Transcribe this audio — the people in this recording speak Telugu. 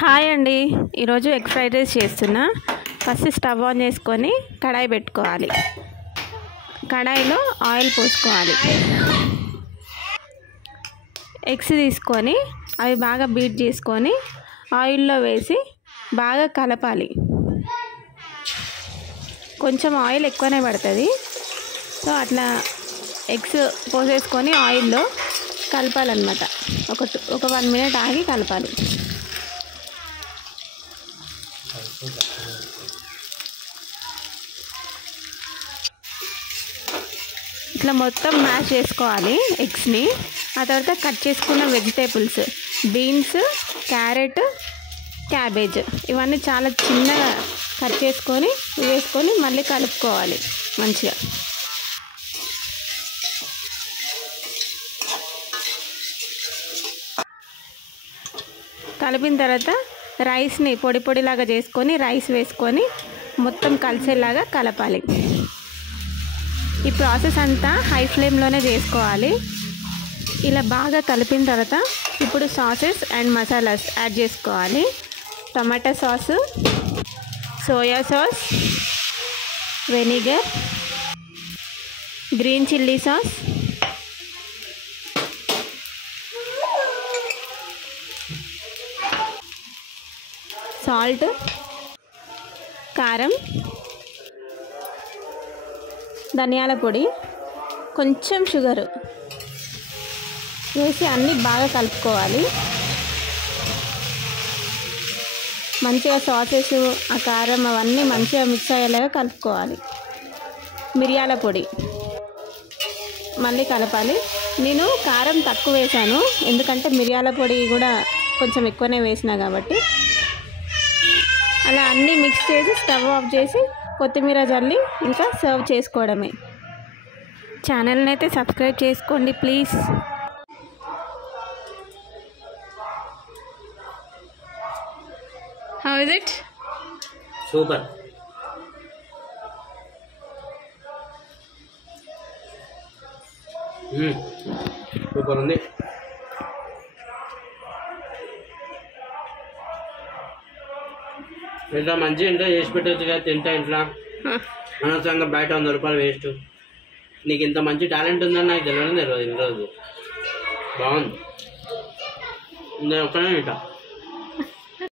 హాయ్ అండి, ఈరోజు ఎగ్ ఫ్రైడ్ రైస్ చేస్తున్నా. ఫస్ట్ స్టవ్ ఆన్ చేసుకొని కడాయి పెట్టుకోవాలి. కడాయిలో ఆయిల్ పోసుకోవాలి. ఎగ్స్ తీసుకొని అవి బాగా బీట్ చేసుకొని ఆయిల్లో వేసి బాగా కలపాలి. కొంచెం ఆయిల్ ఎక్కువనే పడుతుంది. సో అట్లా ఎగ్స్ పోసేసుకొని ఆయిల్లో కలపాలన్నమాట. ఒక 1 మినిట్ ఆగి కలపాలి. ఇట్లా మొత్తం మ్యాష్ చేసుకోవాలి ఎగ్స్ని. ఆ తర్వాత కట్ చేసుకున్న వెజిటేబుల్స్, బీన్స్, క్యారెట్, క్యాబేజ్ ఇవన్నీ చాలా చిన్నగా కట్ చేసుకొని వేసుకొని మళ్ళీ కలుపుకోవాలి మంచిగా. కలిపిన తర్వాత రైస్ని పొడి పొడిలాగా చేసుకొని రైస్ వేసుకొని మొత్తం కలిసేలాగా కలపాలి. ఈ ప్రాసెస్ అంతా హై ఫ్లేమ్లోనే చేసుకోవాలి. ఇలా బాగా కలిపిన తర్వాత ఇప్పుడు సాసెస్ అండ్ మసాలాస్ యాడ్ చేసుకోవాలి. Tomato sauce, soya sauce, vinegar, green chilli sauce, salt, కారం, ధనియాల పొడి, కొంచెం షుగరు వేసి అన్నీ బాగా కలుపుకోవాలి. మంచిగా సాసెస్, ఆ కారం అవన్నీ మంచిగా మిక్స్ అయ్యేలాగా కలుపుకోవాలి. మిరియాల పొడి మళ్ళీ కలపాలి. నేను కారం తక్కువ వేసాను, ఎందుకంటే మిరియాల పొడి కూడా కొంచెం ఎక్కువనే వేసినా కాబట్టి. అలా అన్నీ మిక్స్ చేసి స్టవ్ ఆఫ్ చేసి కొత్తిమీర జల్లి ఇంకా సర్వ్ చేసుకోవడమే. ఛానల్ని అయితే సబ్స్క్రైబ్ చేసుకోండి please. How is it? Super. Super ఉంది. ఇంట్లో మంచిగా ఇంట్లో చేసి పెట్టచ్చు కదా, తింటా ఇంట్లో. అనవసరంగా బయట 100 రూపాయలు వేస్ట్. నీకు ఇంత మంచి టాలెంట్ ఉందని నాకు తెలియదు ఈరోజు. బాగుంది. నేను ఒక్కనే తింటా.